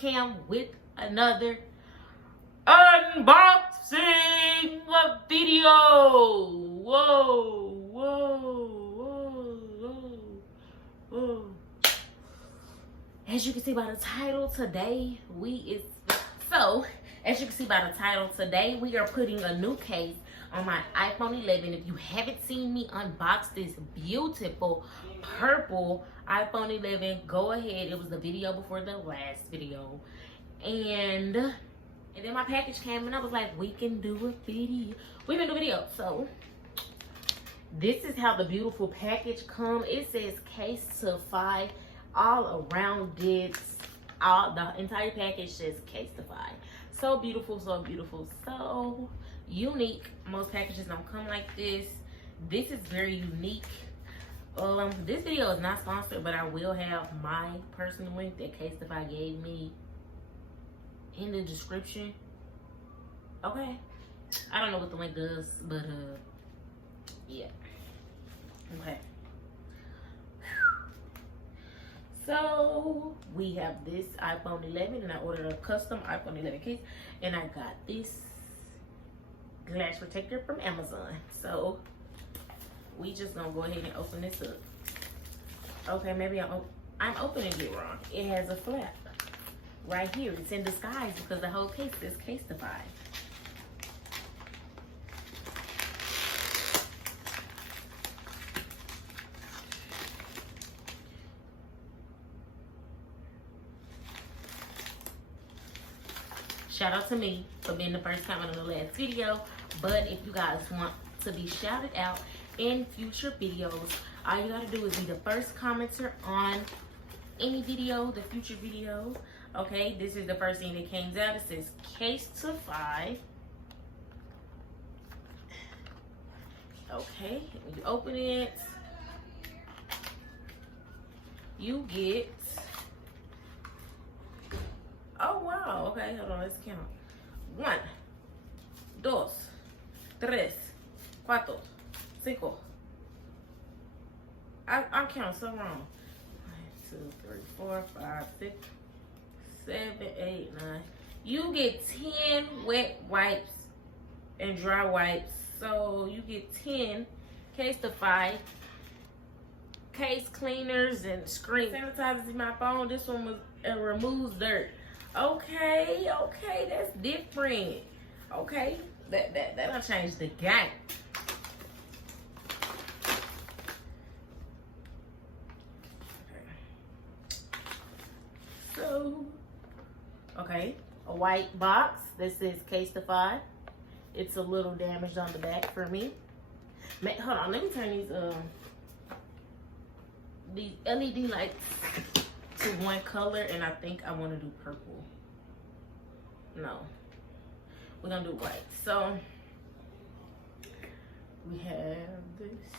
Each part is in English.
cam with another unboxing video. Whoa, whoa, whoa, whoa. As you can see by the title today, we are putting a new case on my iPhone 11. If you haven't seen me unbox this beautiful purple iPhone 11, go ahead. It was the video before the last video. And then my package came and I was like, we can do a video. So this is how the beautiful package comes. It says CASETIFY all around it. The entire package says CASETIFY. So beautiful, so beautiful, so unique. Most packages don't come like this. This is very unique. This video is not sponsored, but I will have my personal link that CASETIFY gave me in the description. Okay, I don't know what the link does, but yeah. Okay, so we have this iPhone 11 and I ordered a custom iPhone 11 case, and I got this glass protector from Amazon. So we just gonna go ahead and open this up. Okay, maybe I'm opening it wrong. It has a flap right here. It's in disguise because the whole case is CASETIFY. Shout out to me for being the first comment on the last video. But if you guys want to be shouted out in future videos, all you gotta do is be the first commenter on any video, the future video. Okay, this is the first thing that came out. It says CASETIFY. Okay, when you open it, you get, oh wow, okay, hold on, let's count. 1, 2, 3, 4, 5. I'm counting so wrong. 1, 2, 3, 4, 5, 6, 7, 8, 9. You get 10 wet wipes and dry wipes. So you get 10 CASETIFY case cleaners and screen sanitizers in my phone. This one was removes dirt. Okay, that's different. Okay, that'll change the game. So, okay, a white box. This is CASETIFY. It's a little damaged on the back for me. Hold on, let me turn these LED lights to one color, and I think I want to do purple. No, we're gonna do white. So we have this.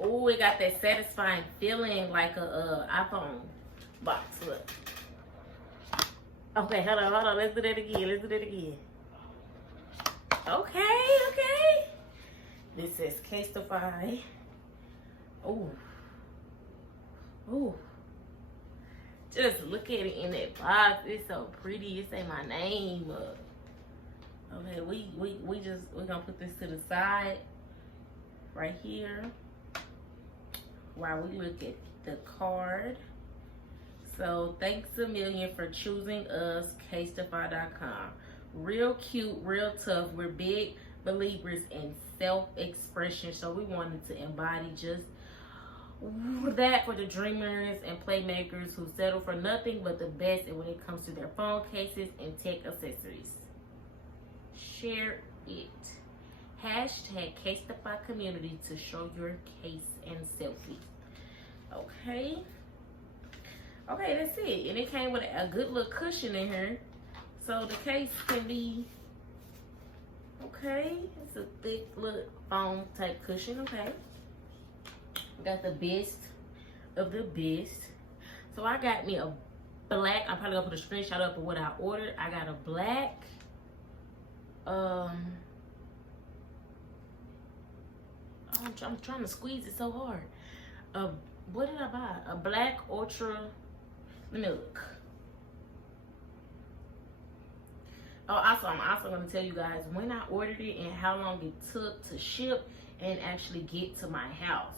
Oh, it got that satisfying feeling like a iPhone box. Look. Okay, hold on. Let's do that again. Okay. This says CASETIFY. Oh. Just look at it in that box. It's so pretty. It say my name. Okay, we're gonna put this to the side right here while we look at the card. So thanks a million for choosing us, CASETIFY.com. Real cute, real tough. We're big believers in self-expression, so we wanted to embody just that for the dreamers and playmakers who settle for nothing but the best when it comes to their phone cases and tech accessories. Share it. Hashtag CASETIFY community to show your case and selfie. Okay, that's it. And it came with a good little cushion in here, so the case can be okay. It's a thick little foam type cushion. Okay, got the best of the best. So I got me a black. I'm probably gonna put a screenshot up of what I ordered. I got a black I'm trying to squeeze it so hard. What did I buy? A black ultra Let me look. Oh, also, I'm also going to tell you guys when I ordered it and how long it took to ship and actually get to my house.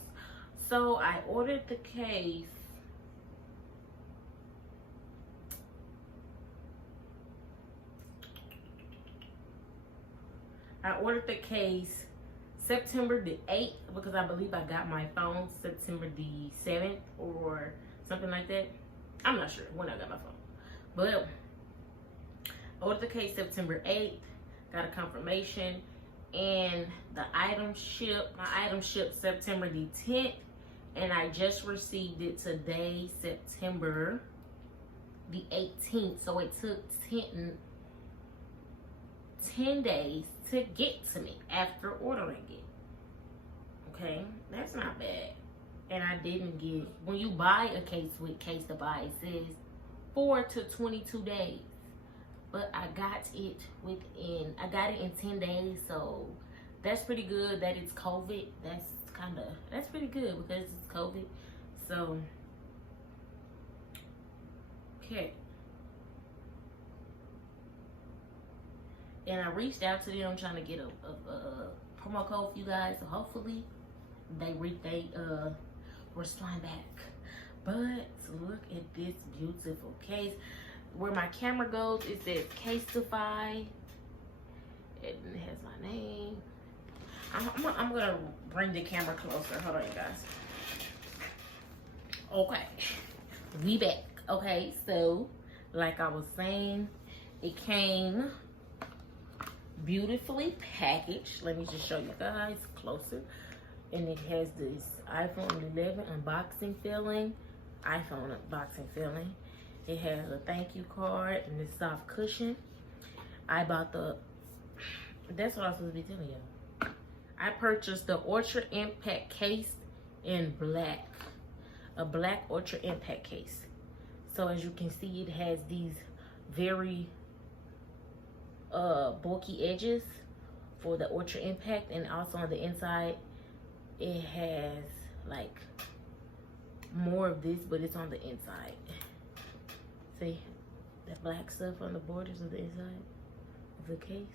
So I ordered the case. I ordered the case September the 8th because I believe I got my phone September the 7th or something like that. I'm not sure when I got my phone. But I ordered the case September 8th, got a confirmation, and the item shipped. My item shipped September the 10th, and I just received it today, September the 18th. So it took 10 days to get to me after ordering it. Okay, that's not bad. And I didn't get, when you buy a case with CASETIFY, it says 4 to 22 days. But I got it in 10 days, so that's pretty good. That it's COVID. That's pretty good because it's COVID. So, okay. And I reached out to them trying to get a promo code for you guys. So hopefully they respond back. But look at this beautiful case. Where my camera goes, it says CASETIFY. It has my name. I'm gonna bring the camera closer. Hold on, you guys. Okay, we back. Okay, so like I was saying, it came beautifully packaged. Let me just show you guys closer. And it has this iPhone 11 unboxing feeling. iPhone unboxing feeling. It has a thank you card and this soft cushion. I bought that's what I was supposed to be telling you. I purchased the Ultra Impact case in black. A black Ultra Impact case. So as you can see, it has these very bulky edges for the Ultra Impact, and also on the inside it has like more of this, but it's on the inside. See that black stuff on the borders of the inside of the case?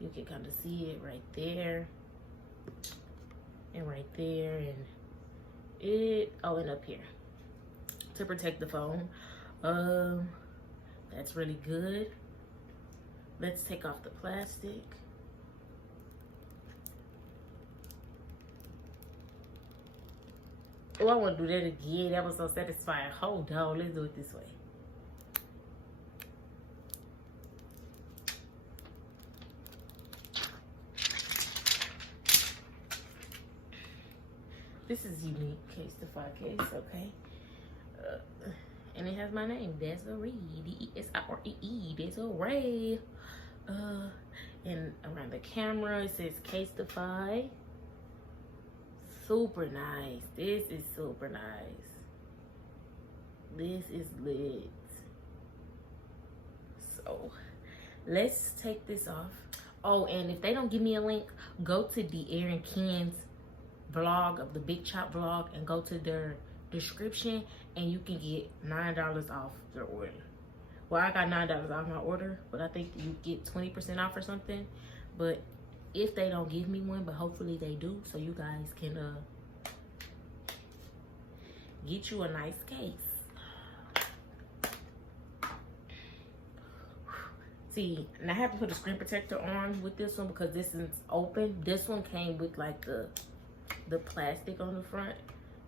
You can kind of see it right there and right there, and and up here to protect the phone. That's really good. Let's take off the plastic. Oh, I want to do that again. That was so satisfying. Hold on, let's do it this way. This is unique CASETIFY case, okay? And it has my name, DeSiree, D-E-S-I-R-E-E, DeSiree. And around the camera, it says CASETIFY. Super nice. This is super nice. This is lit. So, let's take this off. Oh, and if they don't give me a link, go to DeSiree and Ken's vlog of the Big Chop vlog and go to their description and you can get $9 off their order. Well, I got $9 off my order, but I think you get 20% off or something. But if they don't give me one, but hopefully they do, so you guys can get you a nice case. See, and I have to put a screen protector on with this one because this is open. This one came with like the plastic on the front,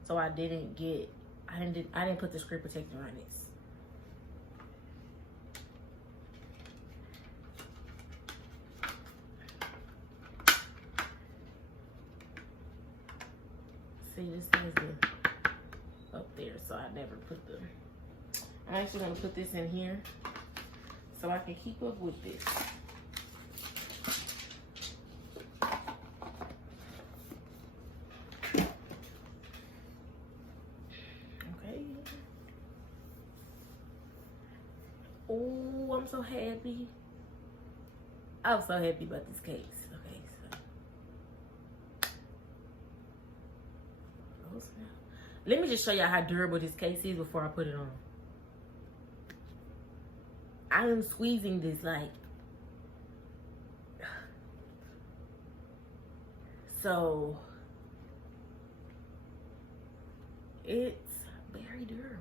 so I didn't put the screen protector on this. See, this has the up there, so I never put I'm actually gonna put this in here so I can keep up with this. Okay. Oh, I'm so happy. I'm so happy about this case. Okay, so Let me just show y'all how durable this case is before I put it on. I am squeezing this like, so it's very durable.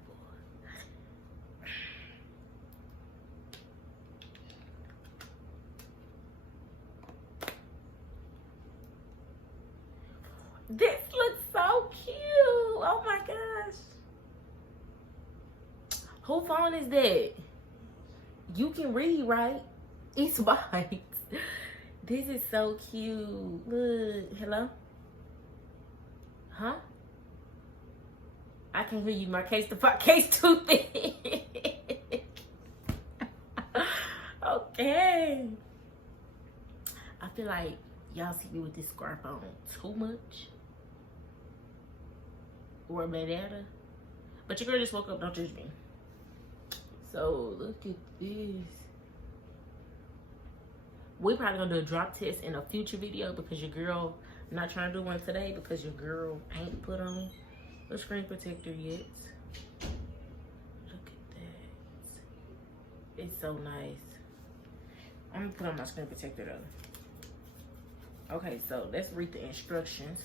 This looks so cute. Oh my gosh. Whose phone is that? You can read, right? It's mine. This is so cute. Look. Hello? Huh? I can hear you. My case too thick. Okay. I feel like y'all see me with this scarf on too much. Or a banana. But your girl just woke up, don't judge me. So look at this. We're probably gonna do a drop test in a future video because your girl, I'm not trying to do one today because your girl ain't put on a screen protector yet. Look at that. It's so nice. I'm gonna put on my screen protector though. Okay, so let's read the instructions.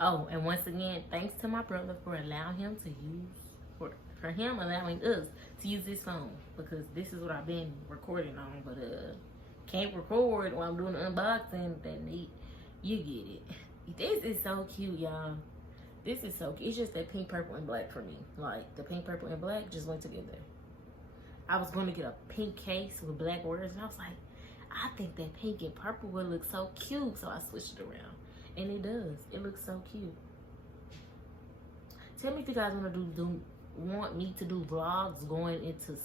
Oh, and once again, thanks to my brother for allowing him to use, for him allowing us to use this phone, because this is what I've been recording on, but can't record while I'm doing the unboxing. That neat, you get it. This is so cute, y'all. This is so cute. It's just that pink, purple, and black for me. Like the pink, purple, and black just went together. I was going to get a pink case with black words, and I was like, I think that pink and purple would look so cute, so I switched it around. And it does. It looks so cute. Tell me if you guys want me to do vlogs going into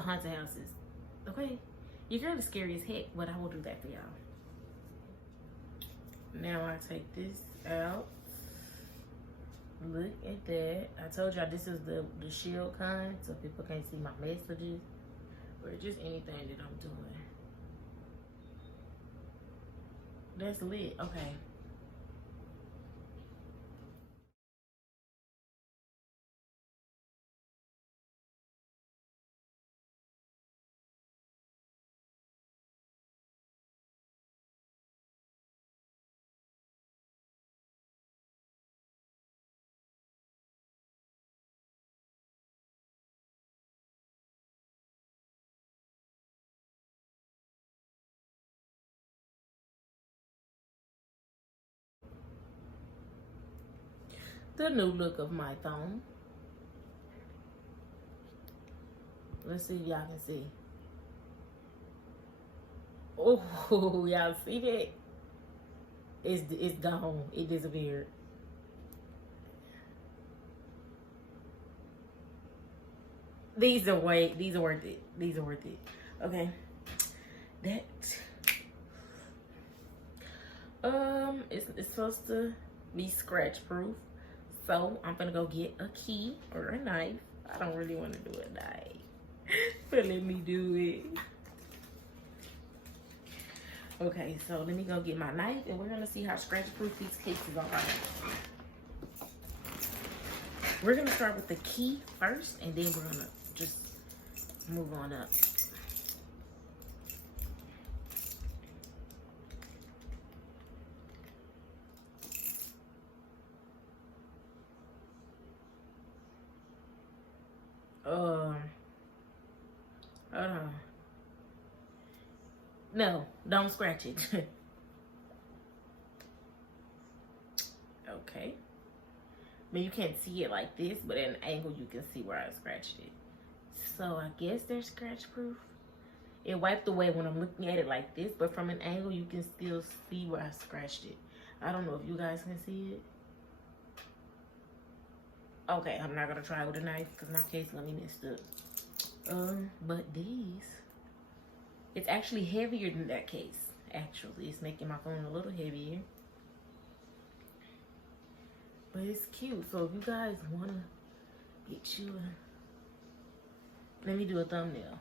haunted houses. Okay? Your girl is scary as heck, but I will do that for y'all. Now I take this out. Look at that. I told y'all this is the shield kind, so people can't see my messages or just anything that I'm doing. That's lit. Okay. The new look of my phone. Let's see if y'all can see. Oh, y'all see that? It's gone. It disappeared. These are worth it. These are worth it. Okay. That it's supposed to be scratch proof. So I'm gonna go get a key or a knife. I don't really want to do a knife, but let me do it. Okay, so let me go get my knife and we're gonna see how scratch proof these cases are. We're gonna start with the key first and then we're gonna just move on up. Hold on. No, don't scratch it. Okay. I mean, you can't see it like this, but at an angle you can see where I scratched it. So I guess they're scratch proof. It wiped away when I'm looking at it like this, but from an angle you can still see where I scratched it. I don't know if you guys can see it. Okay, I'm not gonna try with a knife because my case let me messed up. But these, it's actually heavier than that case. Actually, it's making my phone a little heavier. But it's cute. So if you guys wanna get you a, let me do a thumbnail.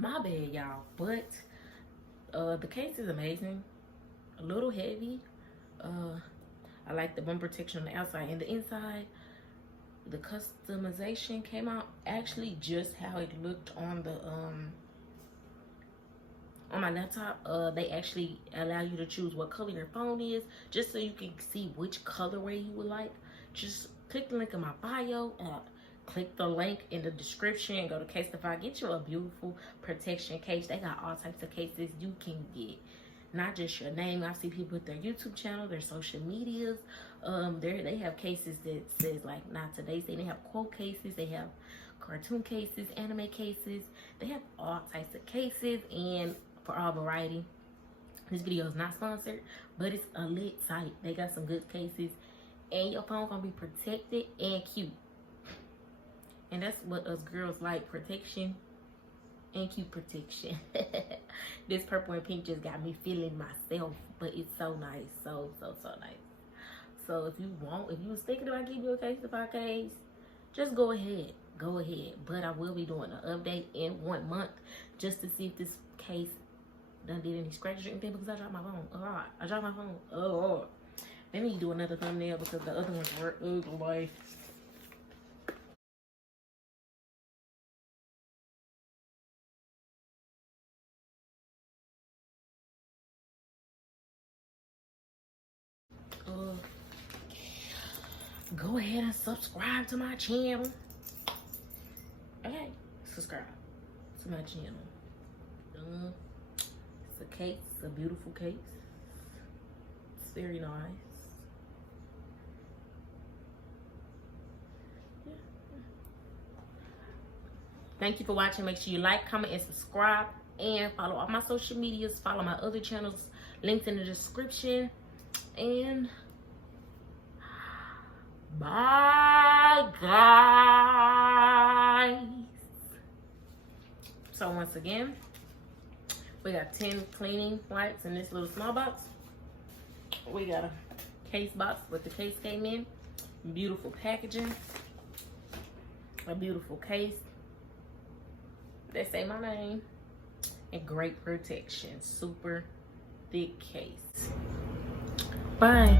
My bad, y'all. But the case is amazing. A little heavy. I like the bumper protection on the outside and the inside. The customization came out actually just how it looked on the on my laptop. They actually allow you to choose what color your phone is, just so you can see which colorway you would like. Just click the link in my bio, click the link in the description, and go to CASETIFY. Get you a beautiful protection case. They got all types of cases you can get, not just your name. I see people with their YouTube channel, their social medias. They have cases that says like not today's day. They have quote cases, they have cartoon cases, anime cases. They have all types of cases, and for all variety. This video is not sponsored, but it's a lit site. They got some good cases, and your phone gonna be protected and cute. And that's what us girls like, protection and cute protection. This purple and pink just got me feeling myself, but it's so nice. So nice. So if you was thinking about getting your CASETIFY case, just go ahead. But I will be doing an update in 1 month just to see if this case done did any scratches or anything, because I dropped my phone a lot. Oh, let me do another thumbnail because the other ones were ugly. Go ahead and subscribe to my channel. Okay, subscribe to my channel. It's a case, a beautiful case. It's very nice. Yeah. Thank you for watching. Make sure you like, comment, and subscribe, and follow all my social medias. Follow my other channels, links in the description. And bye, guys. So once again, we got 10 cleaning wipes in this little small box. We got a case box with the case came in. Beautiful packaging. A beautiful case. They say my name. And great protection. Super thick case. Bye.